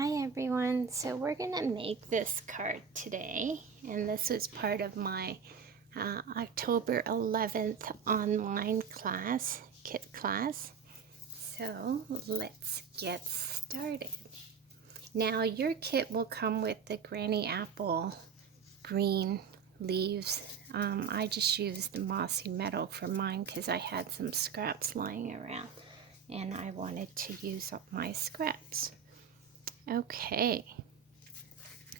Hi everyone, so we're gonna make this card today, and this was part of my October 11th online class, kit class. So let's get started. Now your kit will come with the granny apple green leaves. I just used the mossy meadow for mine because I had some scraps lying around and I wanted to use up my scraps. Okay,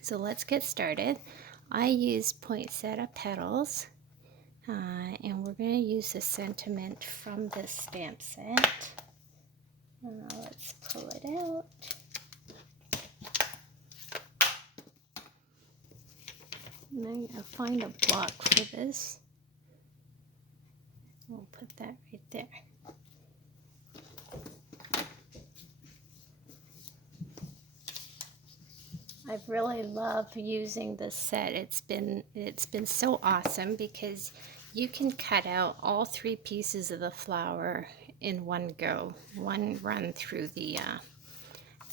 so let's get started. I used Poinsettia Petals, and we're going to use the sentiment from this stamp set. Let's pull it out. And I'm going to find a block for this. We'll put that right there. I really love using this set. It's been so awesome because you can cut out all 3 pieces of the flower in one go, one run through the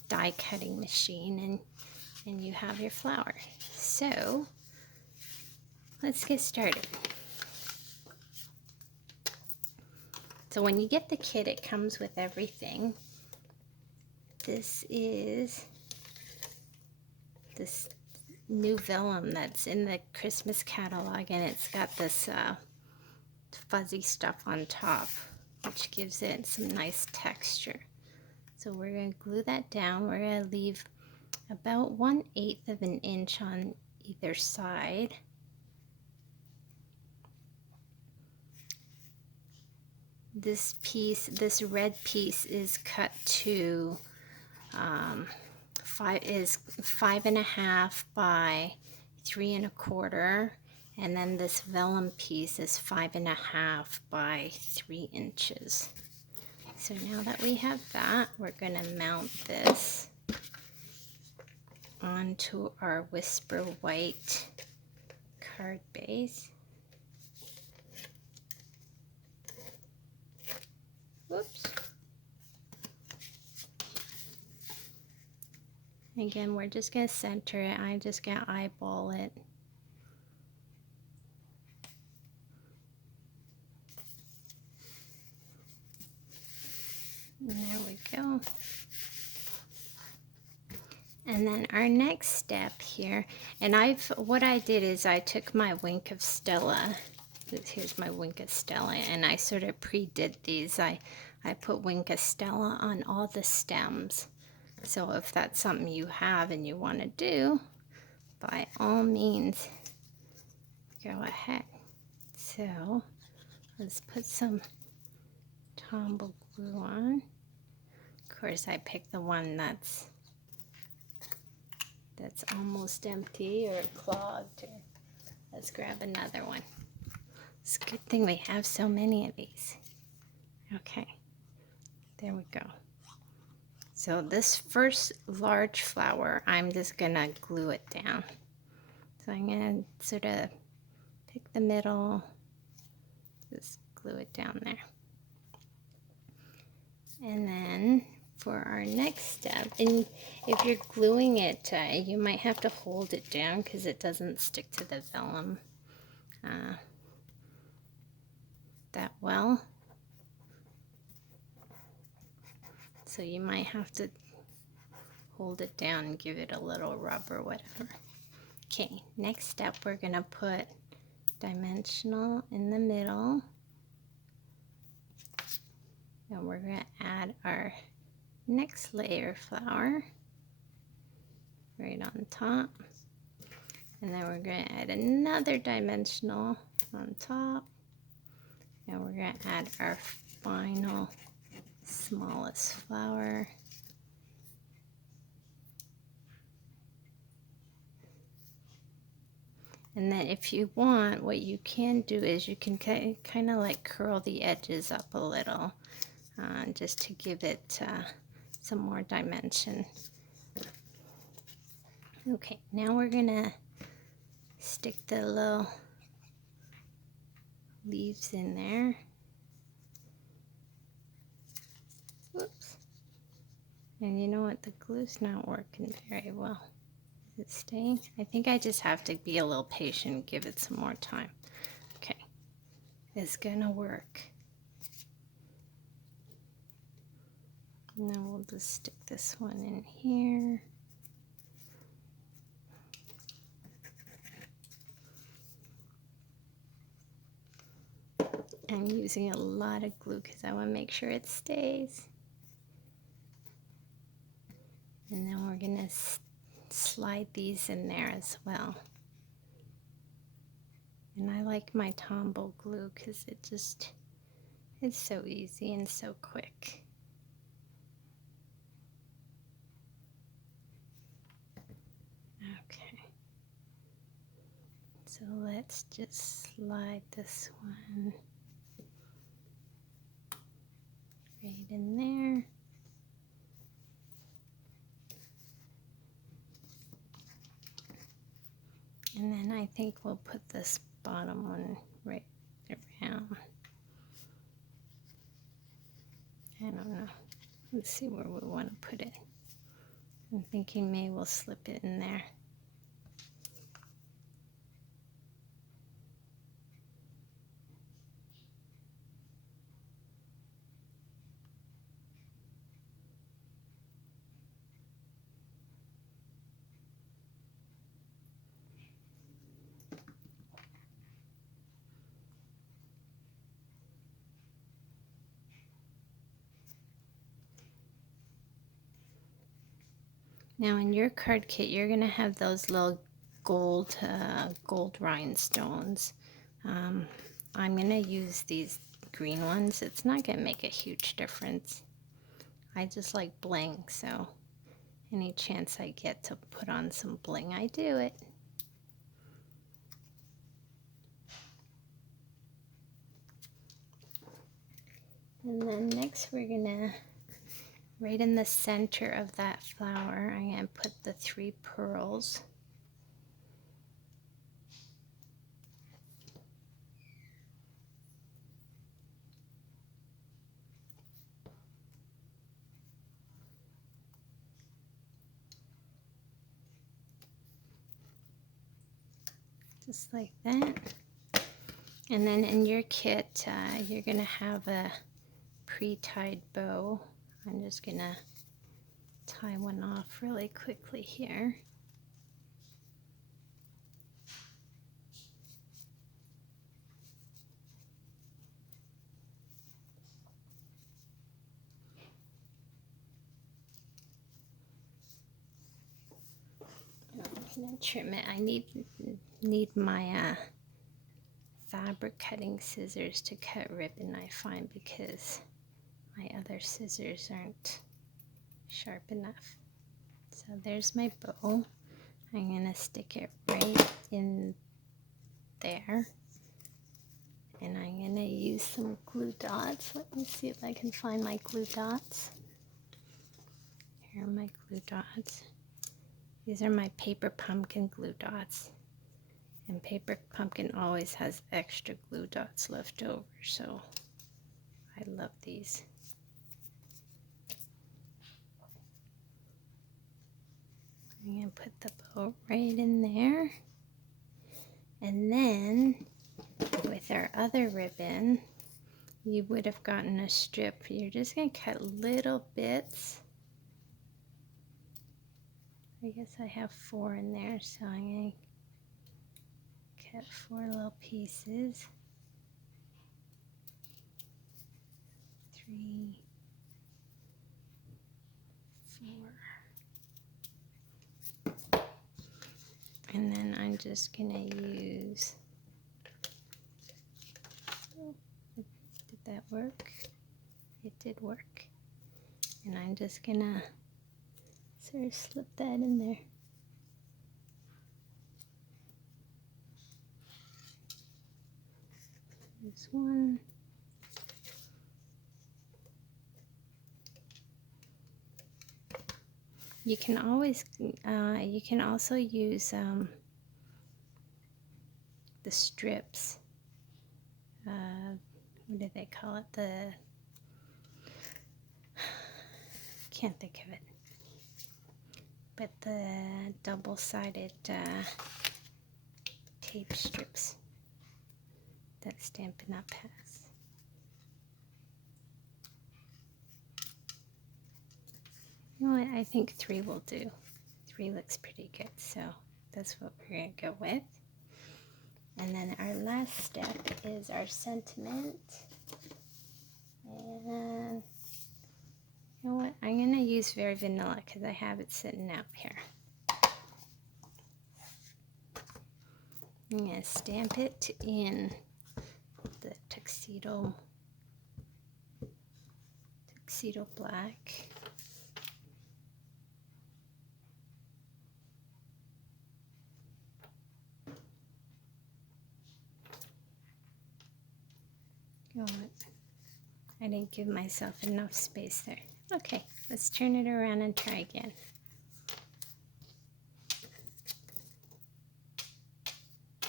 die cutting machine, and you have your flower. So let's get started. So when you get the kit, it comes with everything. This is this new vellum that's in the Christmas catalog, and it's got this fuzzy stuff on top, which gives it some nice texture. So we're going to glue that down. We're going to leave about 1/8 of an inch on either side. This piece, this red piece, is cut to 5.5 by 3 1/4, and then this vellum piece is 5.5 by 3 inches. So now that we have that, we're going to mount this onto our Whisper White card base. Whoops. Again, we're just going to center it. I'm just going to eyeball it. And there we go. And then our next step here, and what I did is I took my Wink of Stella. Here's my Wink of Stella, and I sort of pre-did these. I put Wink of Stella on all the stems. So if that's something you have and you want to do, by all means, go ahead. So let's put some Tombow glue on. Of course, I picked the one that's almost empty or clogged. Let's grab another one. It's a good thing we have so many of these. Okay, there we go. So this first large flower, I'm just gonna glue it down. So I'm gonna sort of pick the middle, just glue it down there. And then for our next step, and if you're gluing it, you might have to hold it down because it doesn't stick to the vellum that well. So you might have to hold it down and give it a little rub or whatever. Okay, next step, we're gonna put dimensional in the middle, and we're gonna add our next layer flower right on top, and then we're gonna add another dimensional on top, and we're gonna add our final smallest flower. And then if you want, what you can do is you can kind of like curl the edges up a little, just to give it some more dimension. Okay, now we're gonna stick the little leaves in there. Whoops. And you know what? The glue's not working very well. Is it staying? I think I just have to be a little patient, give it some more time. Okay, it's gonna work. Now we'll just stick this one in here. I'm using a lot of glue because I want to make sure it stays. And then we're gonna slide these in there as well. And I like my Tombow glue because it's so easy and so quick. Okay. So let's just slide this one right in there. And then I think we'll put this bottom one right around. I don't know. Let's see where we want to put it. I'm thinking maybe we'll slip it in there. Now in your card kit, you're gonna have those little gold rhinestones. I'm gonna use these green ones. It's not gonna make a huge difference. I just like bling, so any chance I get to put on some bling, I do it. And then next we're gonna, right in the center of that flower, I'm gonna put the 3 pearls. Just like that. And then in your kit, you're gonna have a pre-tied bow. I'm just gonna tie one off really quickly here. I'm gonna trim it. I need my fabric cutting scissors to cut ribbon, I find, because my other scissors aren't sharp enough. So there's my bow. I'm gonna stick it right in there. And I'm gonna use some glue dots. Let me see if I can find my glue dots. Here are my glue dots. These are my paper pumpkin glue dots. And paper pumpkin always has extra glue dots left over, so I love these. I'm gonna put the bow right in there. And then with our other ribbon, you would have gotten a strip. You're just gonna cut little bits. I guess I have 4 in there, so I'm gonna cut 4 little pieces. 3, 4. And then I'm just gonna use, did that work? It did work. And I'm just gonna sort of slip that in there. There's one. You can always, you can also use the strips. What do they call it? can't think of it. But the double-sided tape strips that Stampin' Up has. You know what? I think 3 will do. 3 looks pretty good, so that's what we're going to go with. And then our last step is our sentiment. And you know what? I'm going to use Very Vanilla because I have it sitting out here. I'm going to stamp it in the tuxedo black. You know what? I didn't give myself enough space there. Okay, let's turn it around and try again.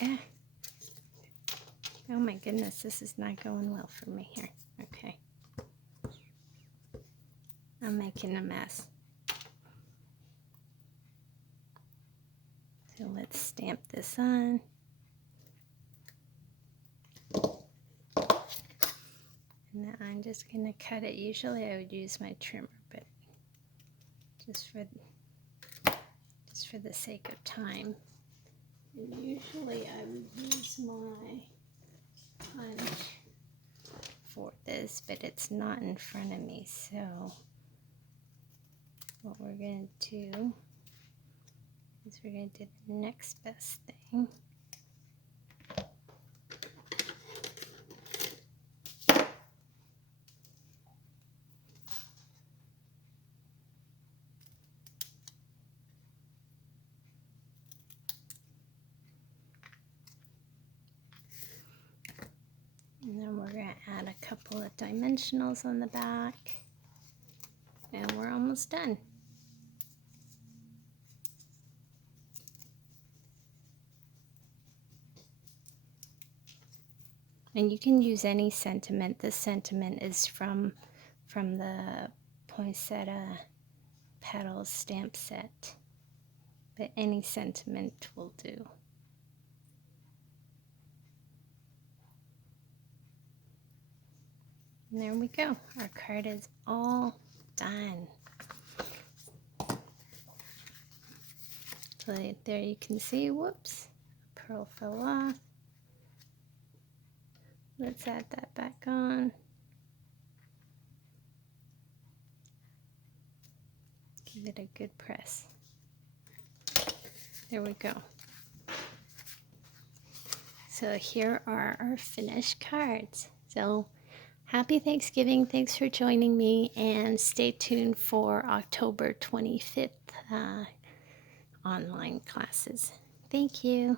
Ah. Oh my goodness, this is not going well for me here. Okay. I'm making a mess. So let's stamp this on. And then I'm just going to cut it. Usually I would use my trimmer, but just for the sake of time. And usually I would use my punch for this, but it's not in front of me. So what we're going to do is we're going to do the next best thing. And then we're going to add a couple of dimensionals on the back. And we're almost done. And you can use any sentiment. This sentiment is from the Poinsettia Petals stamp set. But any sentiment will do. And there we go. Our card is all done. So there you can see, whoops, pearl fell off. Let's add that back on. Give it a good press. There we go. So here are our finished cards. So happy Thanksgiving. Thanks for joining me, and stay tuned for October 25th online classes. Thank you.